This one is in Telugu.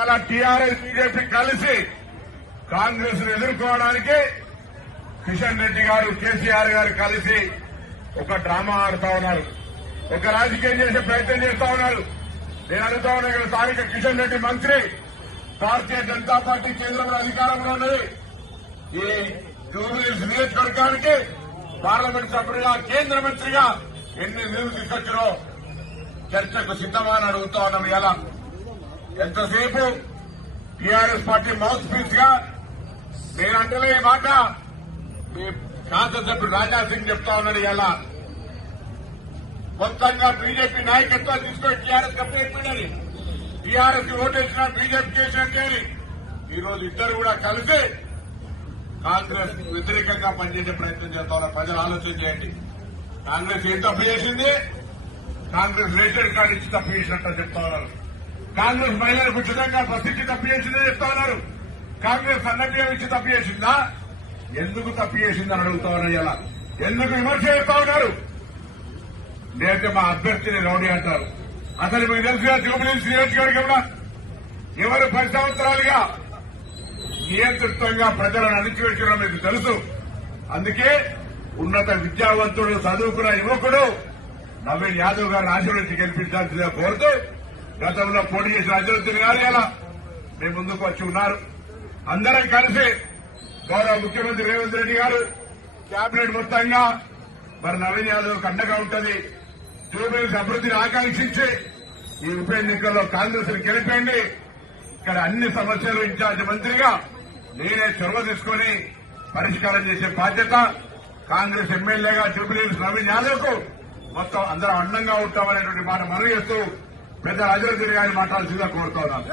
ఇలా టీఆర్ఎస్ బీజేపీ కలిసి కాంగ్రెస్ ను ఎదుర్కోవడానికి కిషన్ రెడ్డి గారు కేసీఆర్ గారు కలిసి ఒక డ్రామా ఆడుతా ఉన్నారు, ఒక రాజకీయం చేసే ప్రయత్నం చేస్తా ఉన్నారు. నేను అడుగుతా ఉన్నా ఇక్కడ స్థానిక కిషన్ రెడ్డి మంత్రి, భారతీయ జనతా పార్టీ కేంద్రంలో అధికారంలో ఉన్నది. ఈ జూబ్లీహిల్స్ నియోజకవర్గానికి పార్లమెంట్ సభ్యుడిగా కేంద్ర మంత్రిగా ఎన్ని నిధులు తీసుకొచ్చారో చర్చకు సిద్దమా అని అడుగుతా ఉన్నాం. ఇలా ఎంతసేపు టీఆర్ఎస్ పార్టీ మౌత్ పీస్ గా నేనంటలే ఈ మాట మీ శాసనసభ్యుడు రాజా సింగ్ చెప్తా ఉన్నాడు. ఇలా మొత్తంగా బీజేపీ నాయకత్వం తీసుకొని టీఆర్ఎస్ కంప్లీట్ టీఆర్ఎస్ కి ఓటేసిన బీజేపీ చేసినట్టే ఈ రోజు ఇద్దరు కూడా కలిసి కాంగ్రెస్ వ్యతిరేకంగా పనిచేసే ప్రయత్నం చేస్తా ఉన్నారు. ప్రజలు ఆలోచన చేయండి. కాంగ్రెస్ ఏం తప్పు చేసింది? కాంగ్రెస్ రేషన్ కార్డు ఇచ్చి తప్పు చేసినట్టు చెప్తా ఉన్నారు. కాంగ్రెస్ మహిళలకు ఉచితంగా బస్సు ఇచ్చి తప్పు చేసిందని చెప్తా ఉన్నారు. కాంగ్రెస్ అన్నబియ్యం ఇచ్చి తప్పు చేసిందా? ఎందుకు తప్పు చేసిందని అడుగుతా ఉన్నారు. ఇలా ఎందుకు విమర్శ చేస్తా ఉన్నారు? నేనైతే మా అభ్యర్థిని రౌడీ అంటారు. అసలు మీకు తెలుసుగా జూబ్లీహిల్స్ నియోజకవర్గంలో ఎవరు 10 సంవత్సరాలుగా నియంతృత్వంగా ప్రజలను అణిచివేయడం మీకు తెలుసు. అందుకే ఉన్నత విద్యావంతుడు చదువుకున్న యువకుడు నవీన్ యాదవ్ గారిని ఆశీర్వదించి గెలిపించాల్సిందిగా కోరుతూ గతంలో పోటీ చేసిన అజరుద్దీన్ గారు ఇలా మీ ముందుకు వచ్చి ఉన్నారు. అందరం కలిసి గౌరవ ముఖ్యమంత్రి రేవంత్ రెడ్డి గారు కేబినెట్ మొత్తంగా మరి నవీన్ యాదవ్ అండగా ఉంటుంది. జూబ్లీహిల్స్ అభివృద్ధిని ఆకాంక్షించి ఈ ఉప ఎన్నికల్లో కాంగ్రెస్ ని గెలిపండి. ఇక్కడ అన్ని సమస్యలు ఇన్ఛార్జ్ మంత్రిగా నేనే చొరవ తీసుకుని పరిష్కారం చేసే బాధ్యత కాంగ్రెస్ ఎమ్మెల్యేగా జూబ్లీహిల్స్ నవీన్ యాదవ్ కు మొత్తం అందరం అండంగా ఉంటామనేటువంటి మాట మనవి చేస్తూ పెద్ద అజరుద్దీన్ గారిని మాట్లాడాల్సిందిగా కోరుతున్నాను.